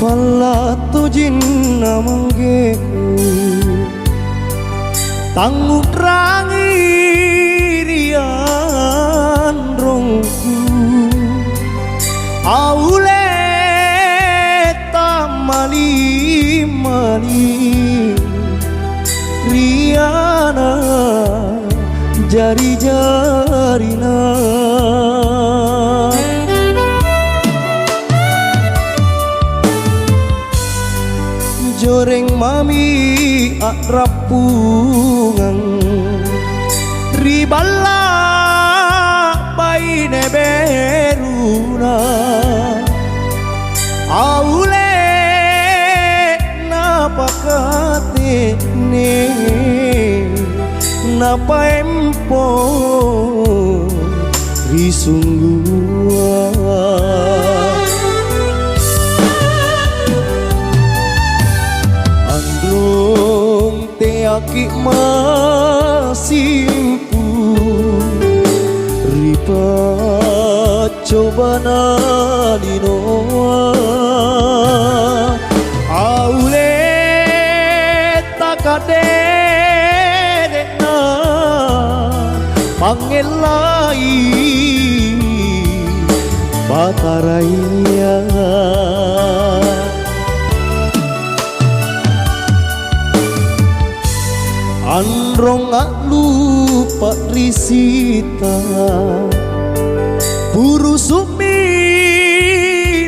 Pala tu jinna manggeku tangguh rangi rian rongku aule tamali mali riana jari-jarina joreng mami akrapungan riballa baine beruna aule napakatene napa empo risunggua aki masimpu ripa coba nalinoa aule takadena pangelai bataraya Androng gak lupa risita buru sumi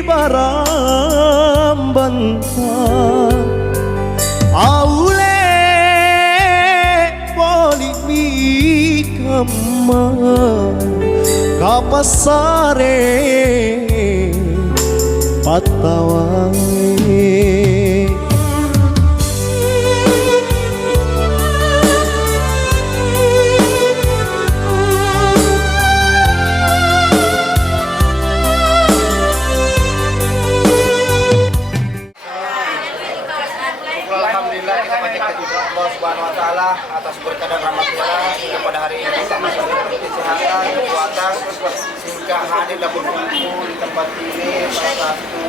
barambanta aule boli mi kama kapasare patawange sehingga hadir dan berkumpul di tempat ini salah satu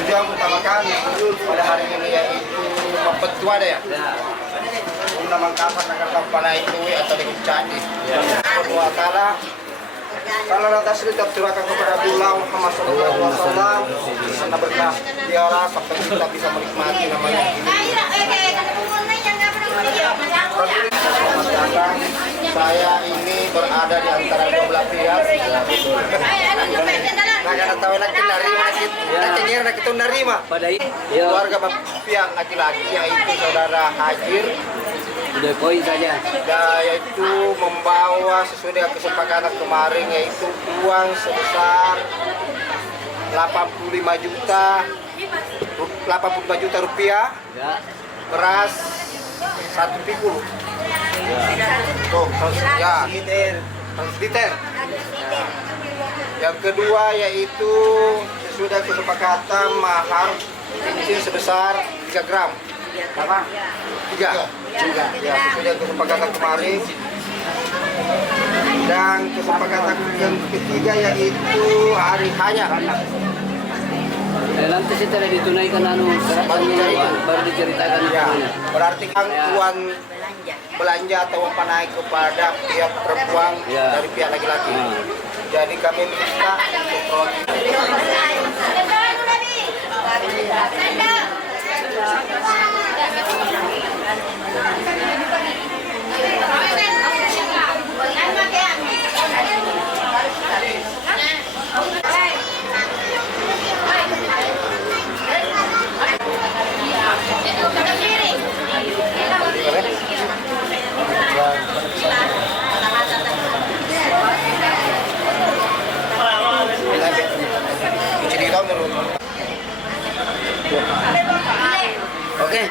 tujuan utama kami pada hari ini yaitu mempetua ya. Guna mengkapan agar kapan itu atau dikucadi. Allah Taala kalau lantas kita turakan kepada beliau Muhammad Sallallahu Alaihi Wasallam karena berkah diarah sampai kita bisa menikmati namanya ini. Saya ini berada di antara dua belah pihak. Nah, karena tahu nak nerima kita, nak kita nerima. Keluarga pihak laki-laki yaitu saudara Hajir. Udah poin saja. Yaitu membawa sesuai dengan kesepakatan kemarin yaitu uang sebesar 85 juta rupiah. Ya. Beras 1 pikul. Tuh, ya. 100 liter. Yang kedua yaitu sesudah kesepakatan mahar cincin sebesar 3 gram. Berapa? 3. Ya, sesudah kesepakatan kemarin. Dan kesepakatan yang ketiga yaitu hari hanya. Nanti setelah ditunaikan baru diceritakan Ya, berarti kan uang belanja atau uang naik kepada pihak perempuan dari pihak laki-laki. Jadi kami minta untuk Oke.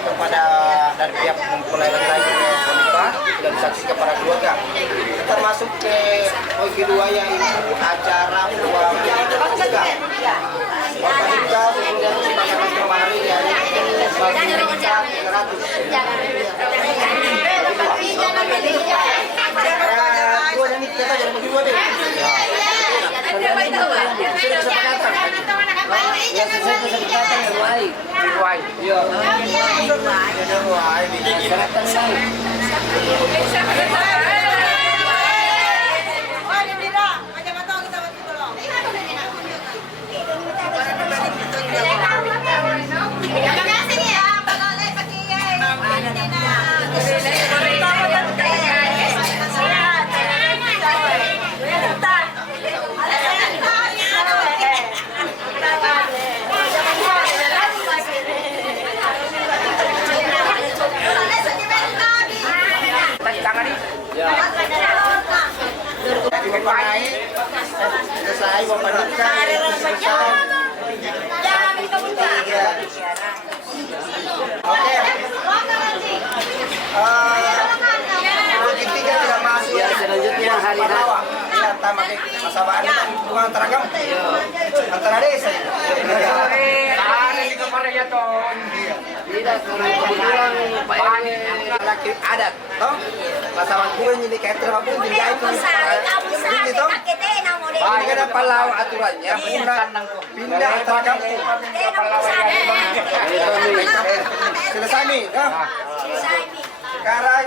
Kepada dari pihak mempelai laki-laki wanita sudah disaksikan para keluarga, termasuk ke poin kedua yaitu acara uang nikah. Uang nikah kemudian kesepakatan kemarin yaitu 'Yan. Nanti Bapak naik, selesai Bapak nikah. Iya. Oke. Intinya tidak masuk. Ya, selanjutnya hari H. Ya, tamat masa hubungan antara kamu, antara desa. Tidak, kebetulan Pak RW Laki adat, toh? Pasangan kue ini kayak terapun juga itu. Ini toh? Ini ada palau aturannya, pindah antara kampung. Selesai nih, toh? Sekarang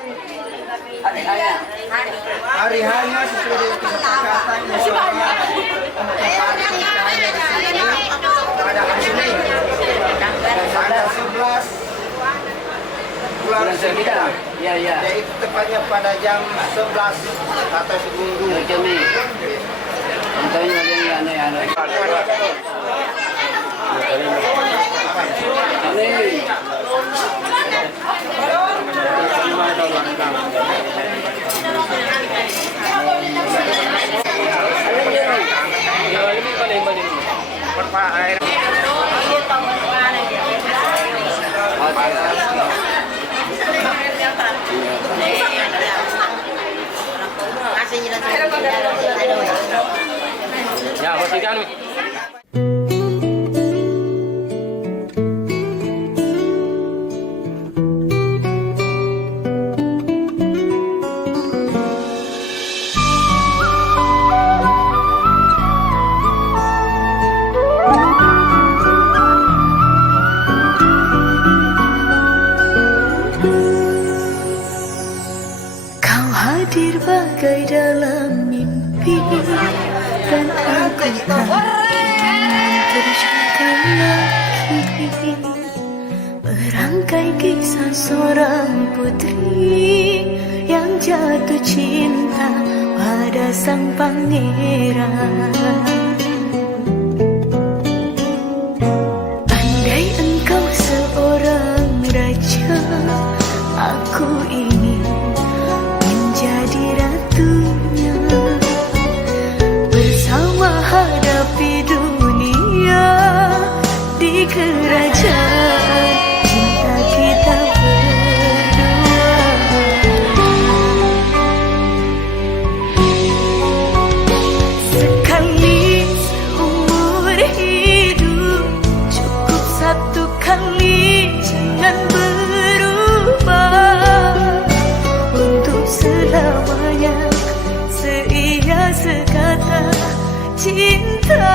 hari hanya sesuai dengan kesepakatan musyawarah pada hari Senin tanggal 11 bulan 9, ya, yaitu tepatnya pada jam 11 atau sebelum dulu. kami contohnya yang aneh-aneh ya, hosikan. Kau hadir bagai dalam mimpi dan aku terjangkau lagi merangkai kisah seorang putri yang jatuh cinta pada sang pangeran. Andai engkau seorang raja, aku ingin menjadi ratunya. Bersama hadapi dunia di kerajaan cinta kita berdua. Sekali seumur hidup, cukup satu kali, jangan berubah. Untuk selamanya seia sekata cinta.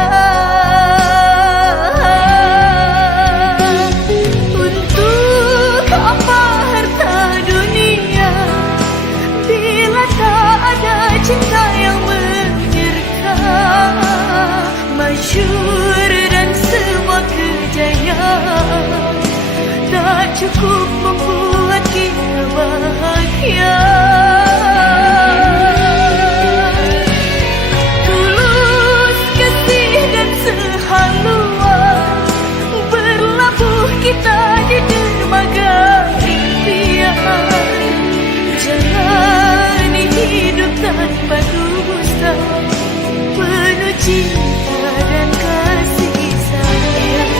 Untuk apa harta dunia bila tak ada cinta yang menyertai. Masyhur dan semua kejayaan tak cukup membuat kita bahagia. Tulus kasih dan sehalua berlabuh kita di dermaga impian. Jalani hidup tanpa dusta, penuh cinta dan kasih sayang.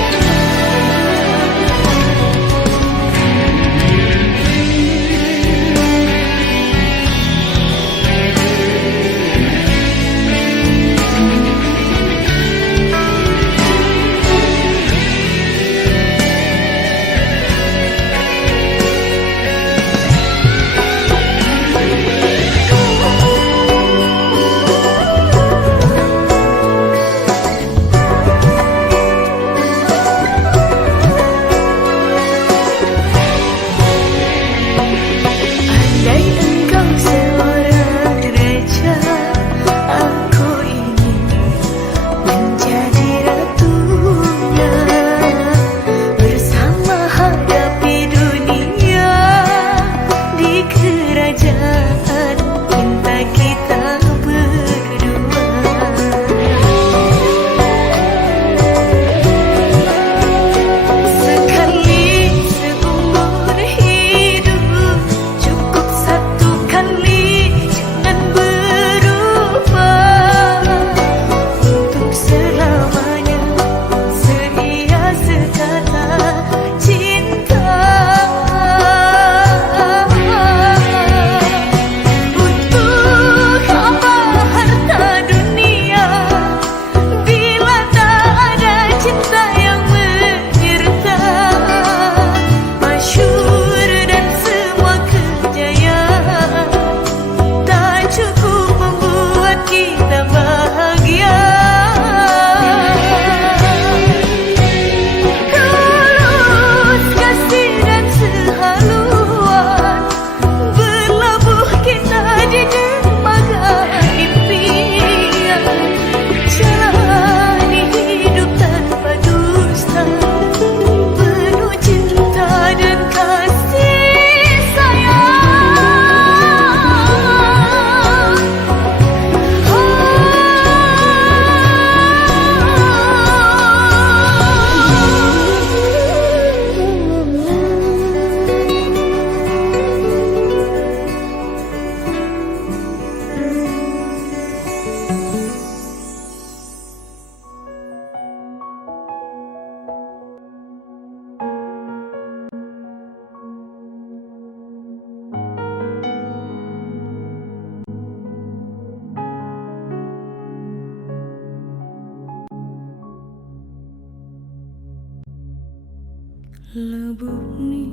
Lebih ni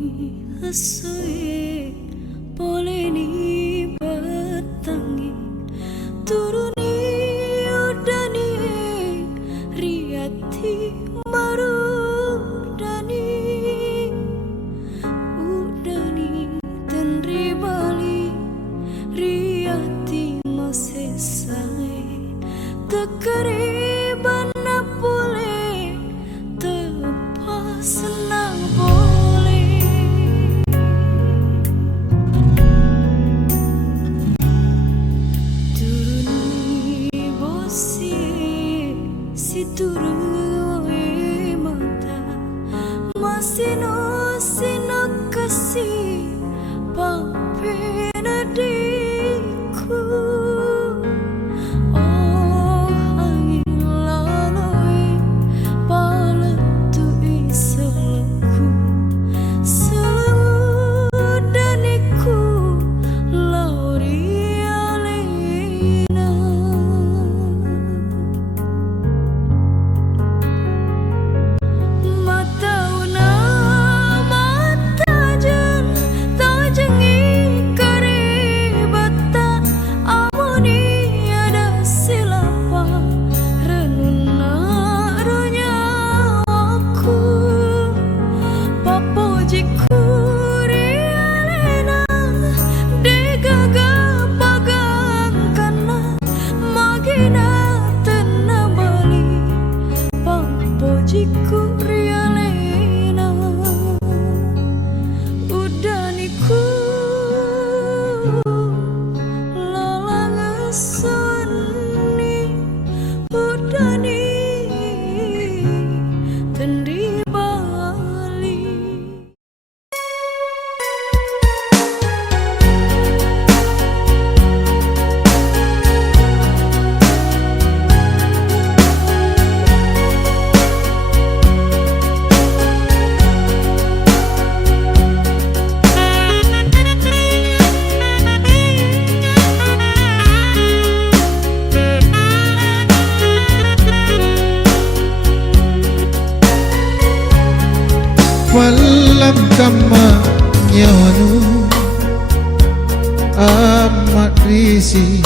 asui boleh ni bertangi turuni udani riati maru dani udani tenri bali riati masesai tekeriban boleh tepas senang boleh turuni bosi si turui mata masino sino kasih papena diku oh angin lalui paletu iselaku seludaniku lauri alena matauna mata jen tajengi karibata amoni ada silapa renuna ronyaku papojiku rialena degaga pagangkana magina tenabali papojiku rialena udaniku lalang seni udani tendi bali Walam kama nyonu amat risi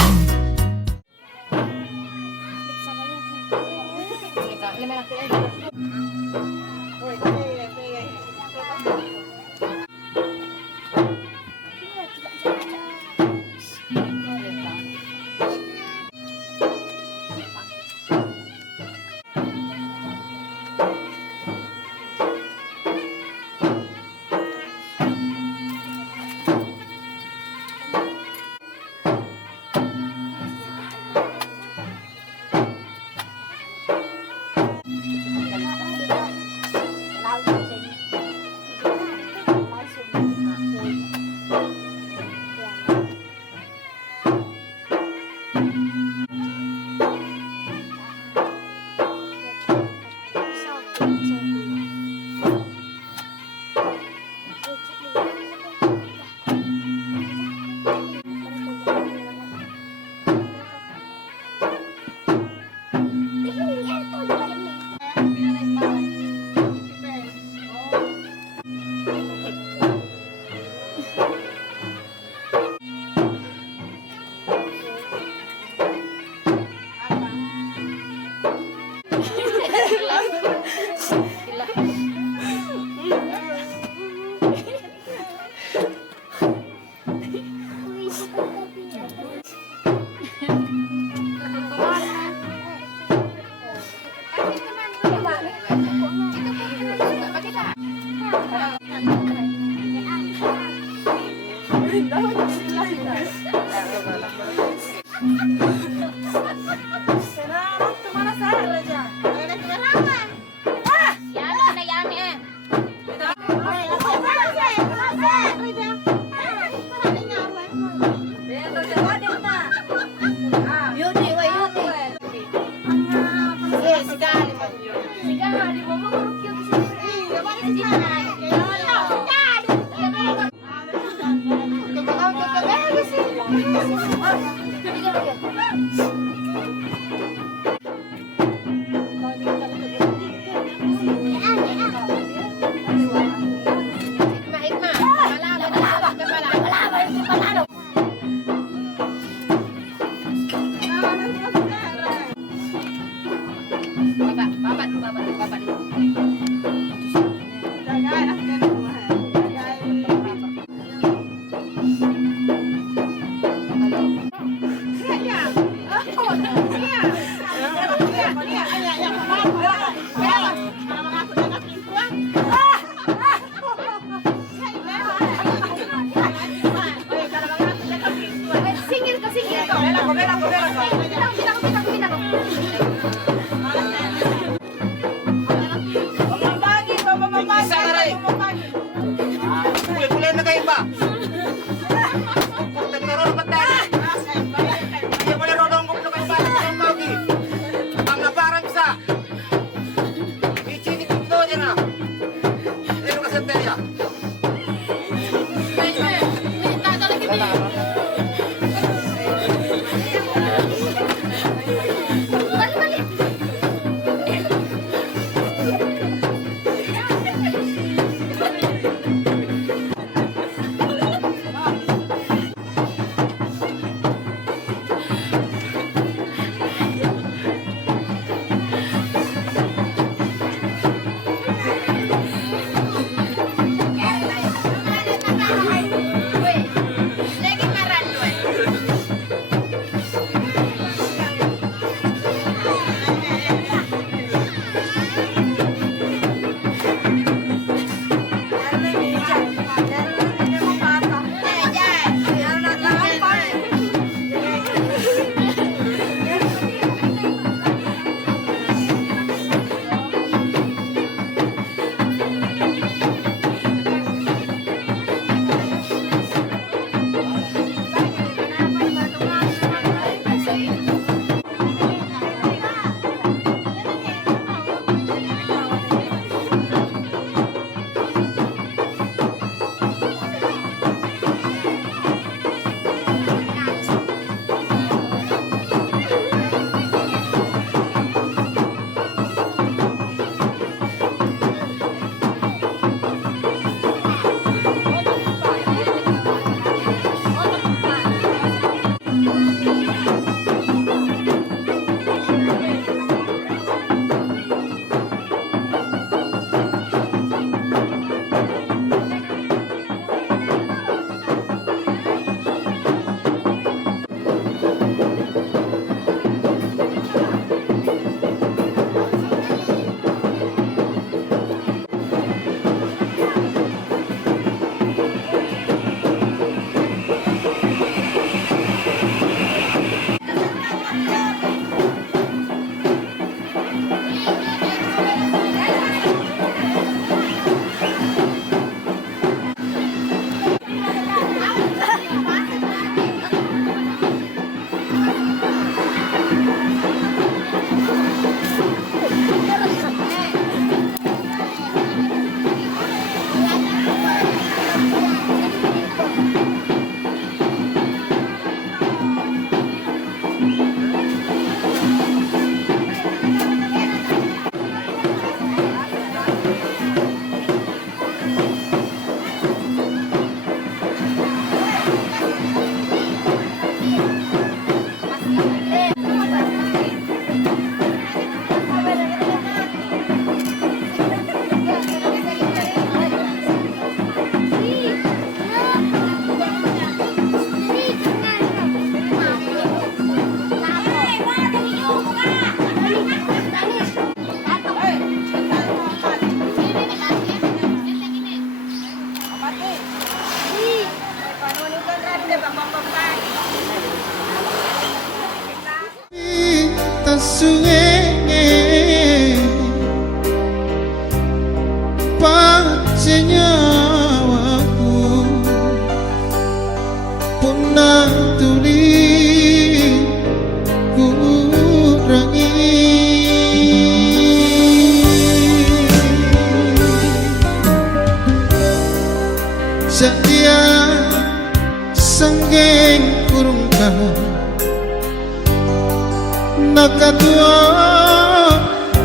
Dạ, dạ. Boleh-boleh na kayo ba? Kung naroon ba tayo? Iya boleh rodong kung kayo ba? Ang bagi. Ang naparang sa. Ichi dito dyan na. Ano kasi tayo? sungai nyawaku punah tuli kurangi setia sanggeng kurungka nakadua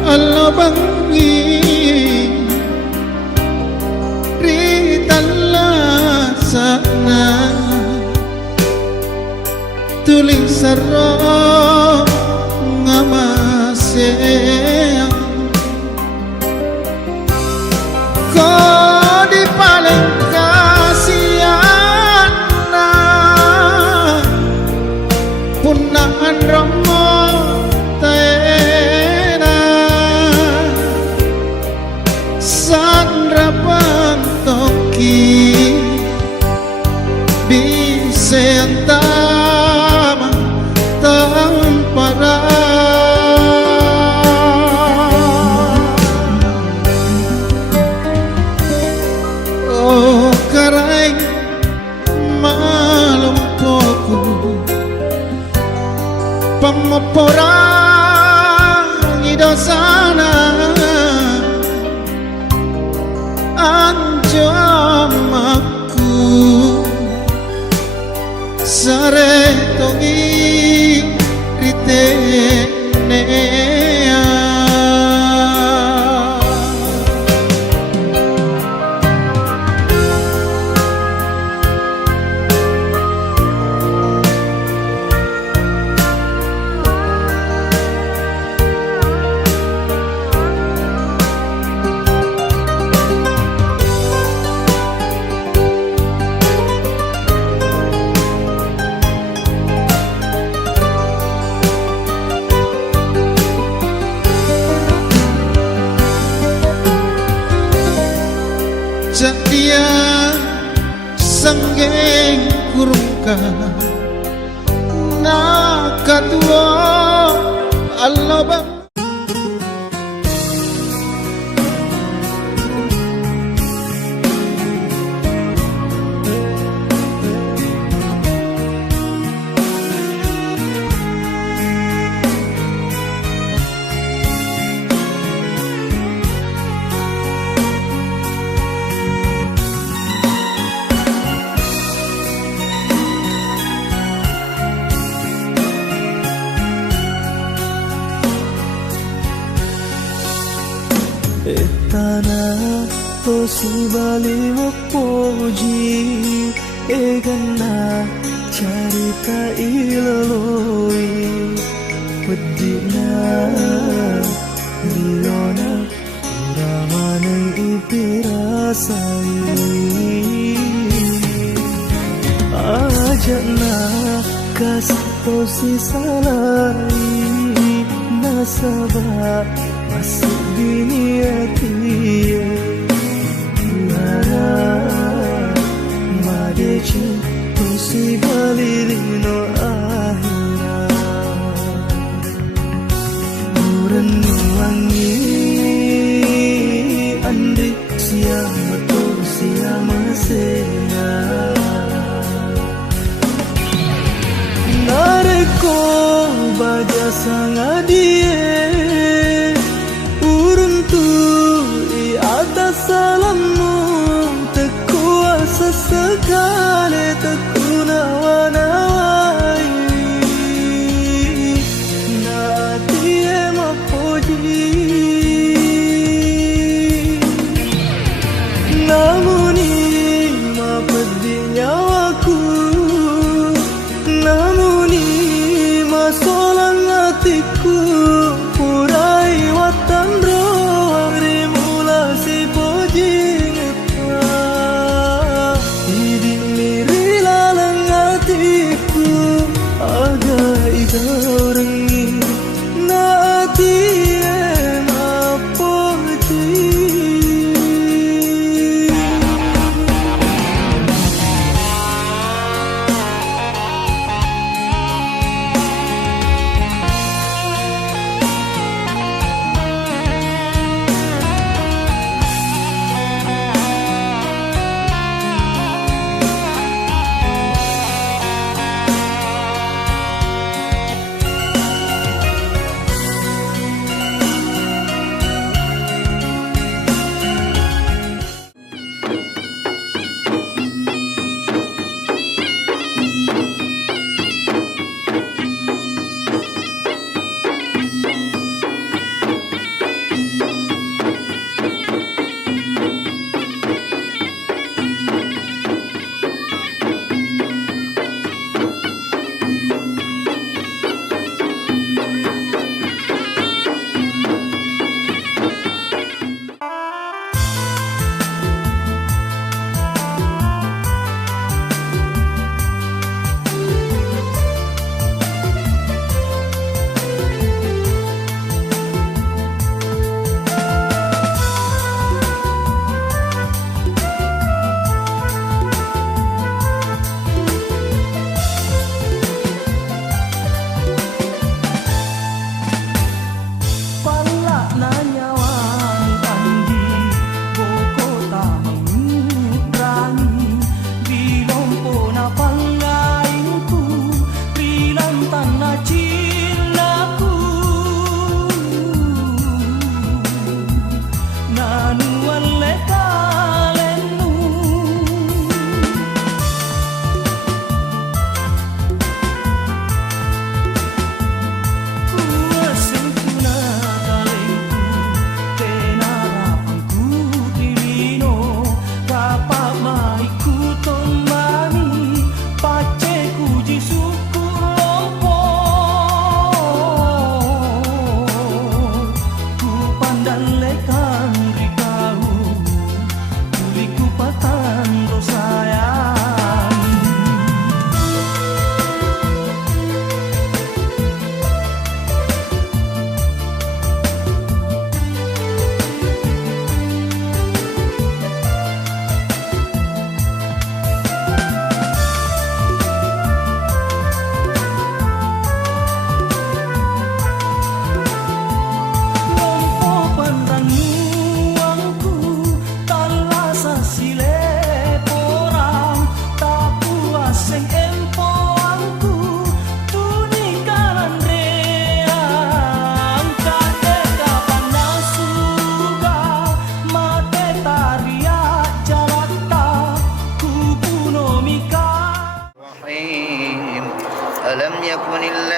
alabangi ritalla sana tulis sarro ngamase ko di paling kasihan punaan romo bisentama pemoporangi dosana anjamaku sare tongi ritenea Dia sanggeng kurungka nakatua alabang Tanah tosi bali mopoji egana carita ilaloi pedina diona ramane ipirasai ajana kas tosi salai nasaba masuk dunia dia Lara madeci tosi balilino ahira Muren wangi andi siama to siama sea Nareko baja sangadie Salammu tekuasa sekali teku nawa-nawai Natie mapoji Namuni mapedi nyawaku Namuni masolang hatiku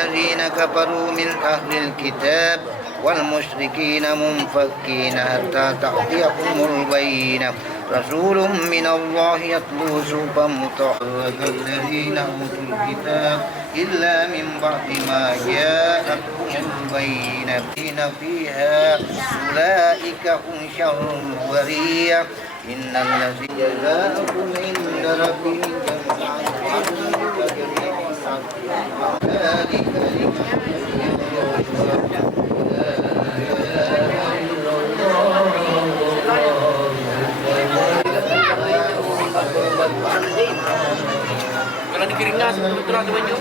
الذين كفروا من أهل الكتاب والمشركين منفكين حتى تأتيهم البينة رسول من الله يتلو صحفا مطهرة الذين أوتوا الكتاب إلا من بعد ما جاءتهم البينة فيها أولئك هم شر البرية إن الذين جزاؤكم عند ربهم ذلك Kalau dikirimnya putra temannya.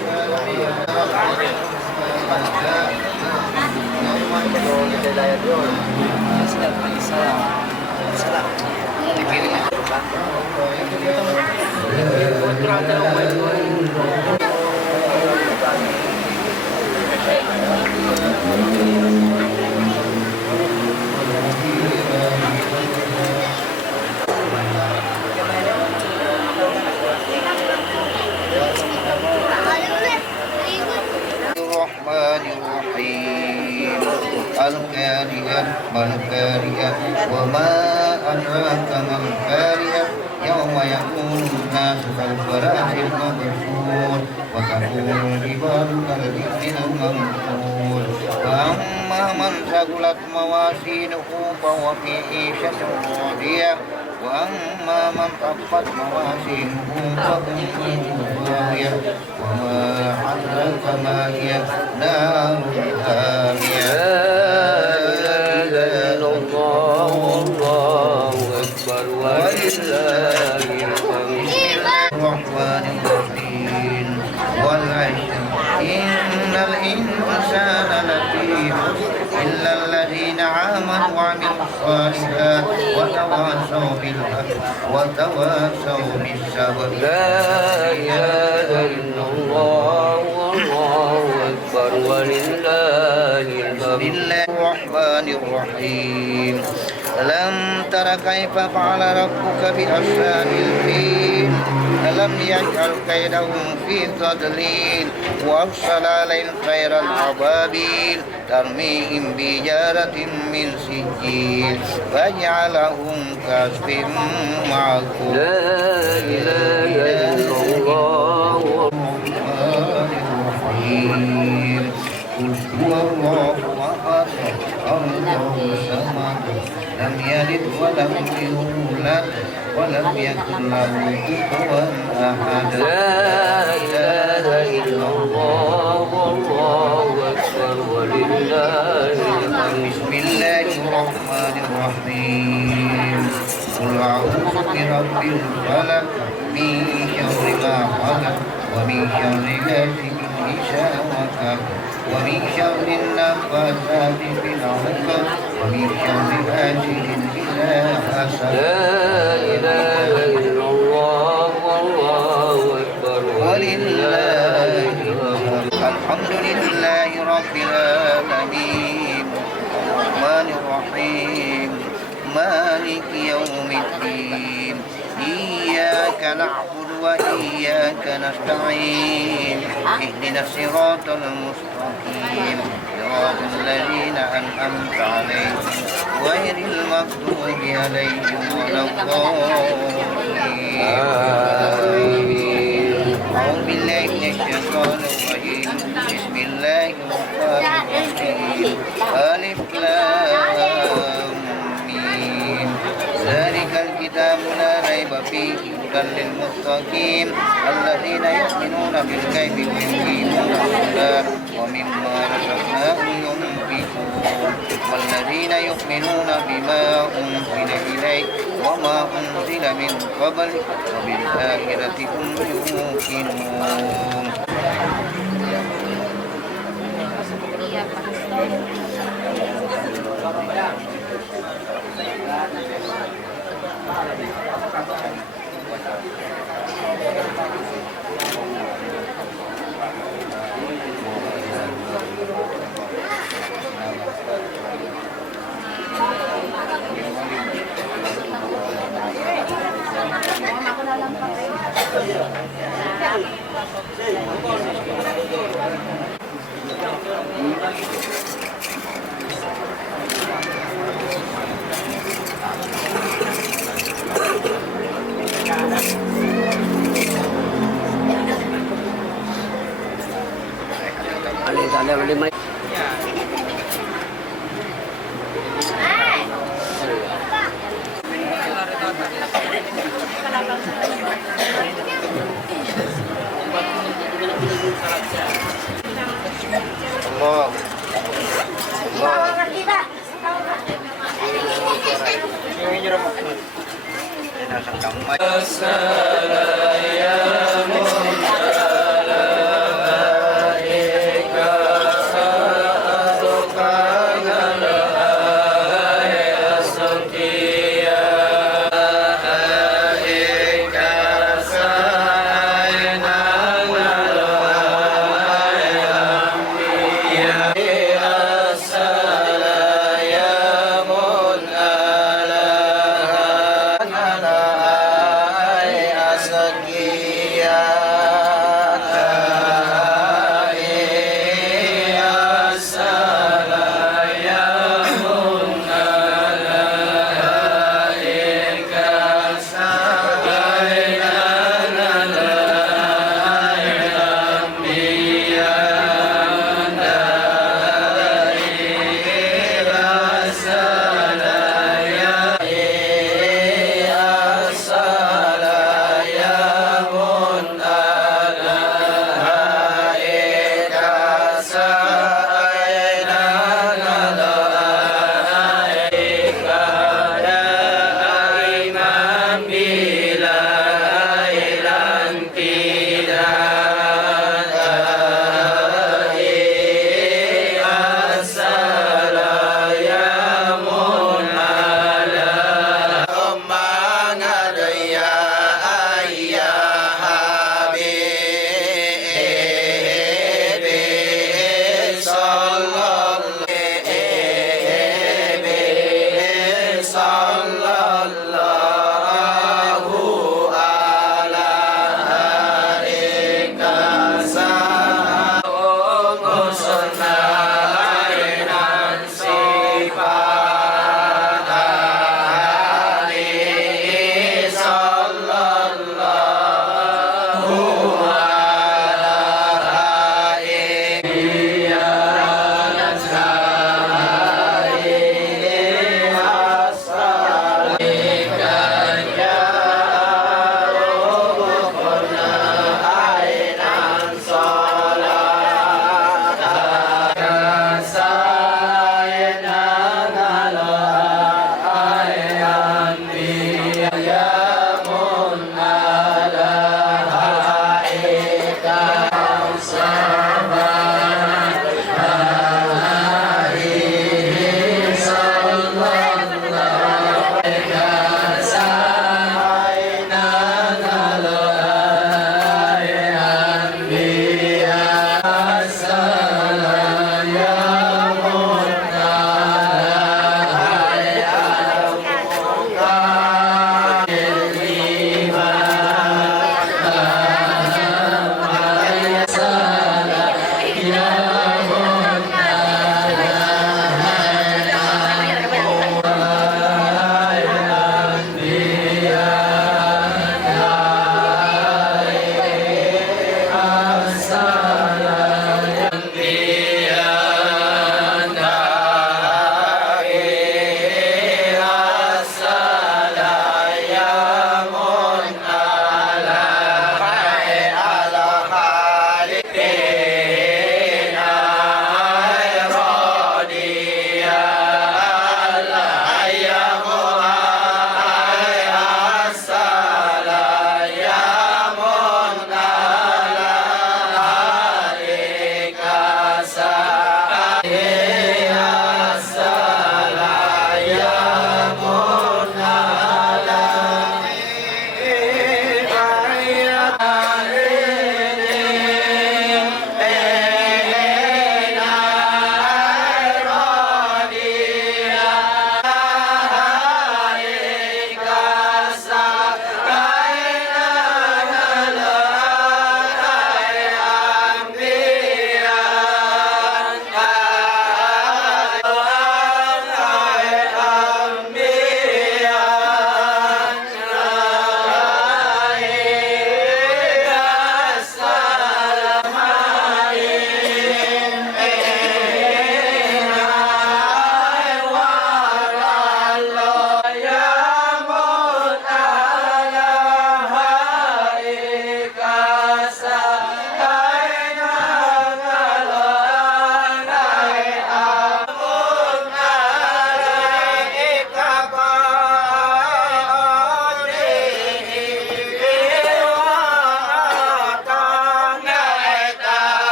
القارئة ما القارئة وما أدراك ما القارئة يوم يكون الناس كالفراش المبثوث وتكون الجبال كالعهن المنفوش فأما من ثقلت موازينه فهو في عيشة راضية وأما من خفت موازينه فأمه هاوية وما أدراك ما هي نار حامية الرحمن الرحيم والعشر إن الإنسان لفي خسر إلا الذين آمنوا وعملوا الصالحات وتواصوا بالحق وتواصوا بالصبر لا إله إلا الله والله أكبر ولله الحمد. بسم الله الرحمن الرحيم ألم تر كيف فعل ربك بأصحاب الفيل ألم يجعل كيدهم في تضليل وأرسل عليهم طيرا أبابيل ترميهم بحجارة من سجيل فجعلهم كعصف مأكول لا إله إلا الله الرحيم قل هو الله أحد الله الصمد لم يلد ولم يولد ولم يكن له كفوا أحد لا إله إلا الله والله أكبر ولله الحمد. بسم الله الرحمن الرحيم قل أعوذ برب الفلق من شر ما خلق ومن شر غاسق إذا وقب ومن شر النفاثات في العقد ومن شر حاسد إذا حسد لا إله إلا الله والله أكبر ولله الحمد الحمد لله رب العالمين الرحمن الرحيم مالك يوم الدين إياك نعبد وإياك نستعين اهدنا الصراط المستقيم صراط الذين أنعمت عليهم غير المغضوب عليهم ولا الضالين أعوذ بالله من الشيطان الرجيم بسم الله الرحمن الرحيم ألف لام ميم ذلك الكتاب لا ريب فيه هدى للمتقين الذين يؤمنون بالغيب ويقيمون الصلاة ومما رزقناهم ينفقون والذين يؤمنون بما أنزل إليك وما أنزل من قبلك وبالآخرة هم يوقنون. Alin sana beli mai. Allah.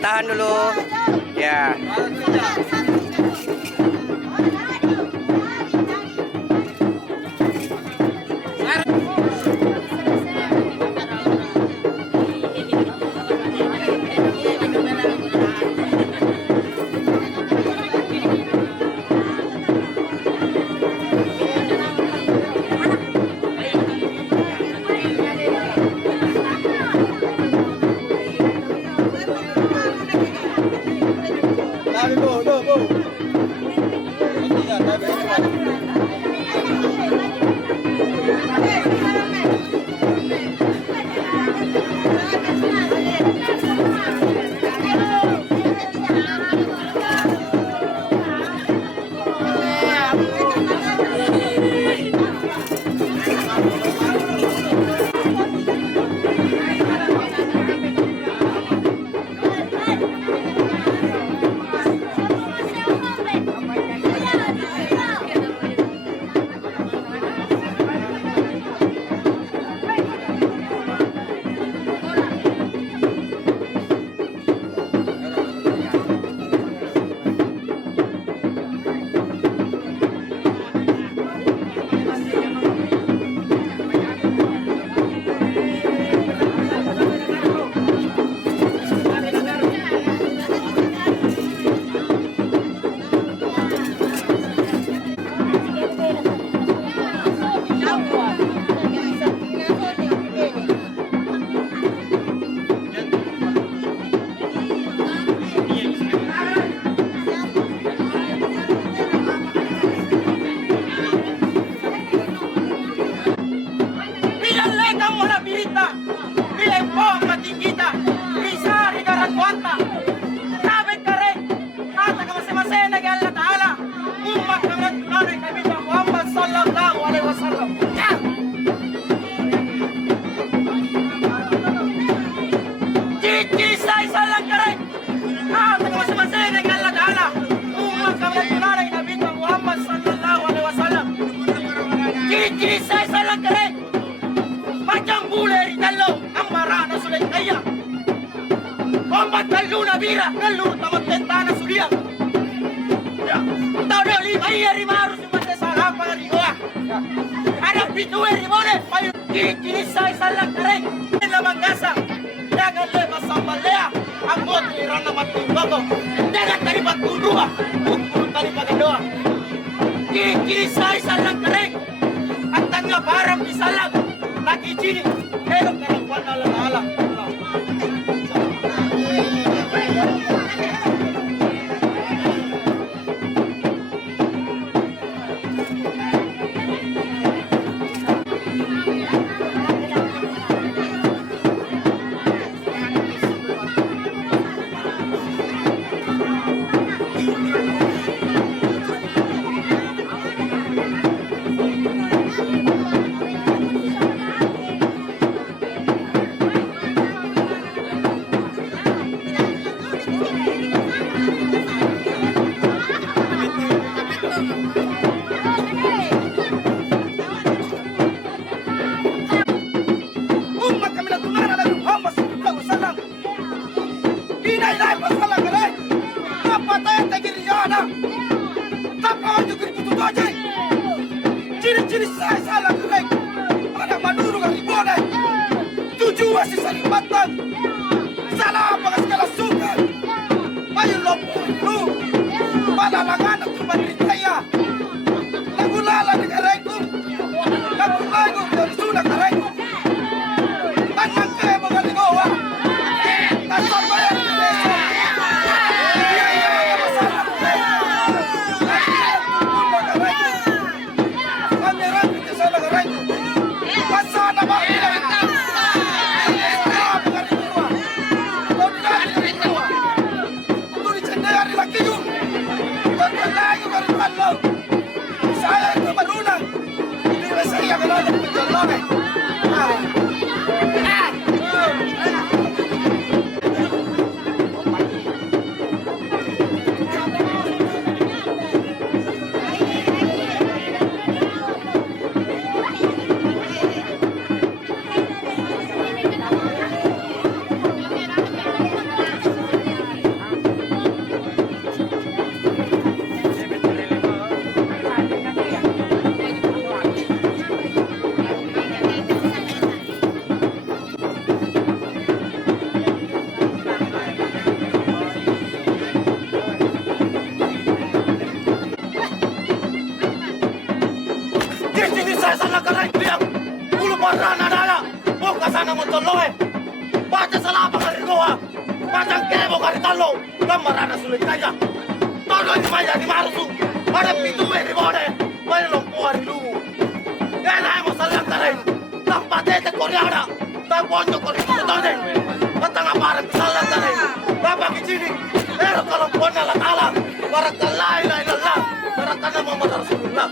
ditahan dulu. Ya. Ciri-ciri saya keren. Macam bule di dalam ambara na sulit kaya. Kombat kalu na bira, kalu tamat tentana sulia. Tahu dah lima hari baru cuma salah pagi gua. Ada pintu hari boleh. Ciri-ciri saya keren. Lamang gasa. Jangan lepas sambal lea. Anggota ni rana mati bago. Jangan tadi batu dua. Ukur tadi pakai doa. Ciri-ciri saya keren. At tanga barang di salag. Lagi cini. Elok karang panala-ala. Ciri-ciri saya salah keren. Ada manuru kali bodai. Tujuh masih saling matang. Salah apa segala suka. Bayu lompong lu. Pada langan atau bandri kaya. Lagu lala di kareku. Lagu lagu dari sudah kareku. Tanang kaya mengali goa. Tasar bayar di desa. Saya itu berunang. Diri saya kalau ada penjelasan. na mo toloy. Baca salah apa kali goa. Baca kebo kali talo. Lamara na sulit kaya. Todo ni maya di marusu. Ada pitu di bode. Mana lompuan di lugu. Ya na mo salang taray. Tampate te koreana. Tamponyo kori tode. Matang aparat salang taray. Bapa kicini. Pero kalau pona la tala. Barakallah la ilallah. Barakallah Muhammad Rasulullah.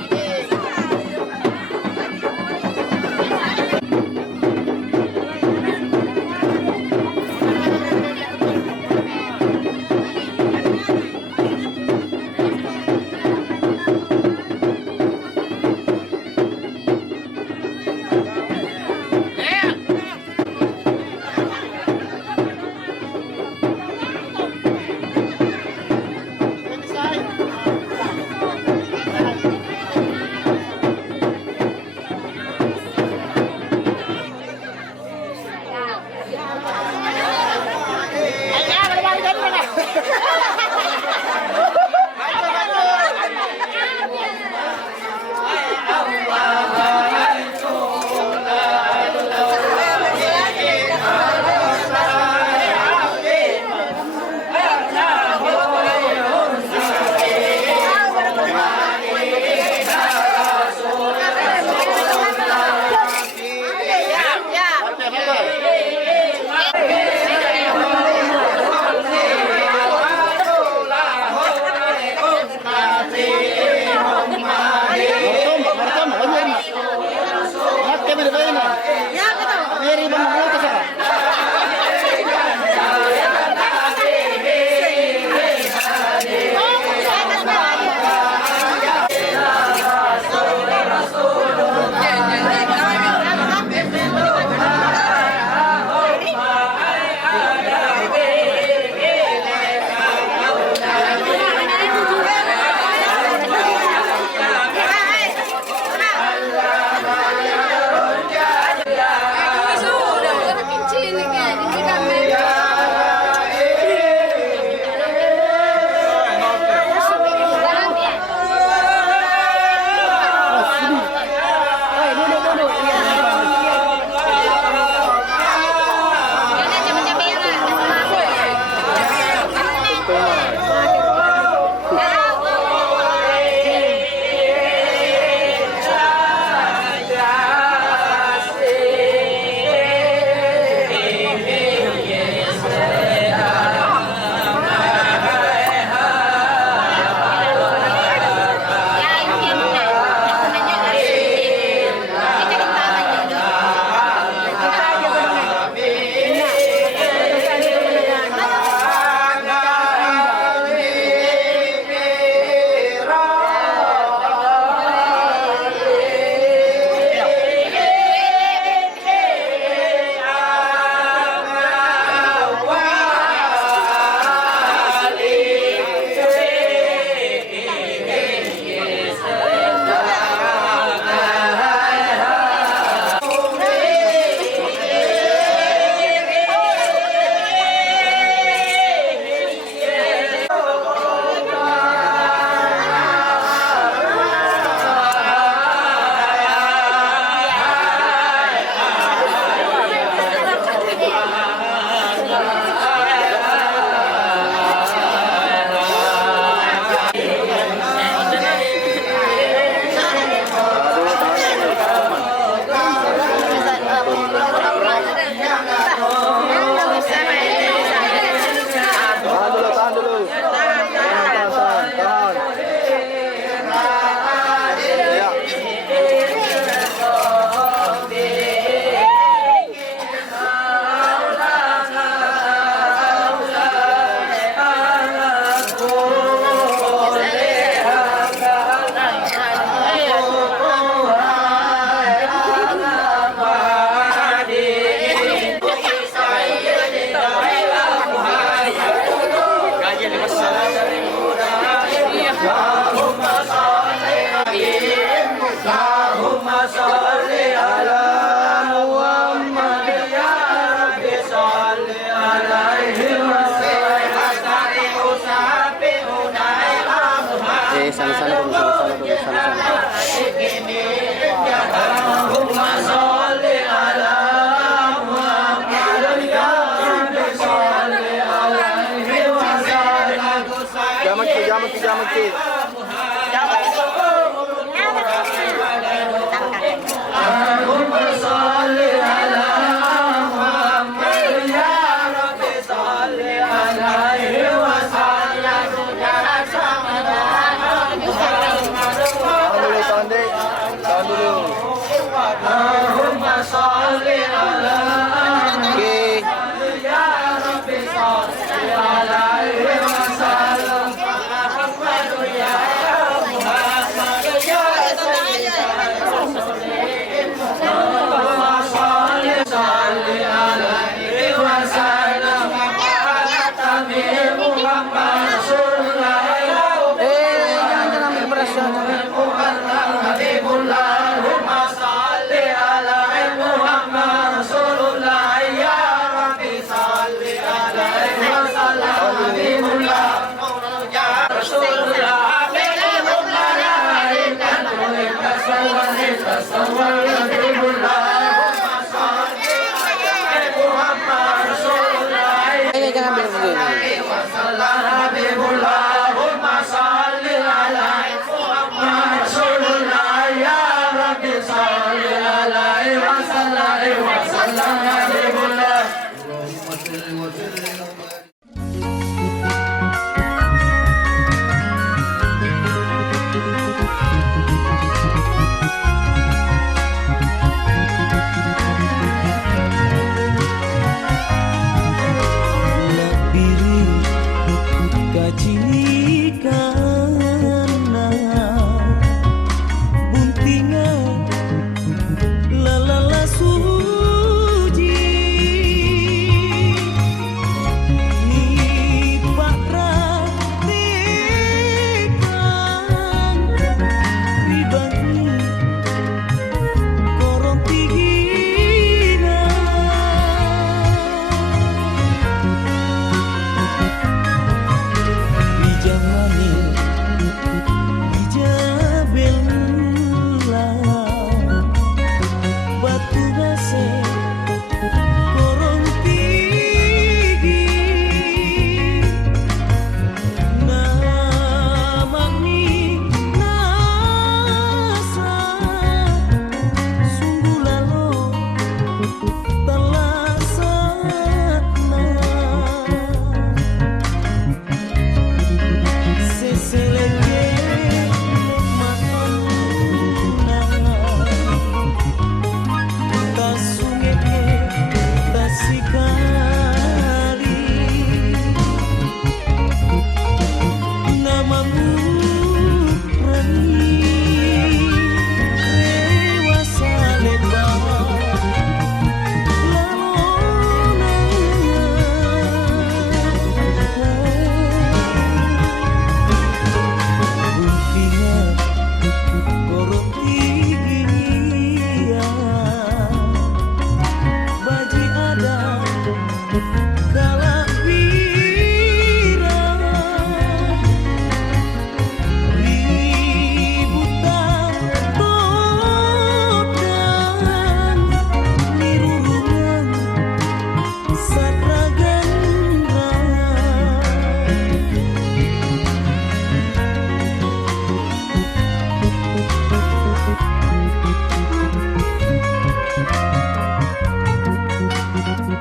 Sana-sana. Jamak. Tahan dulu. Oke. Jangan ambil berasnya. Jangan ambil begini.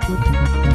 Thank you.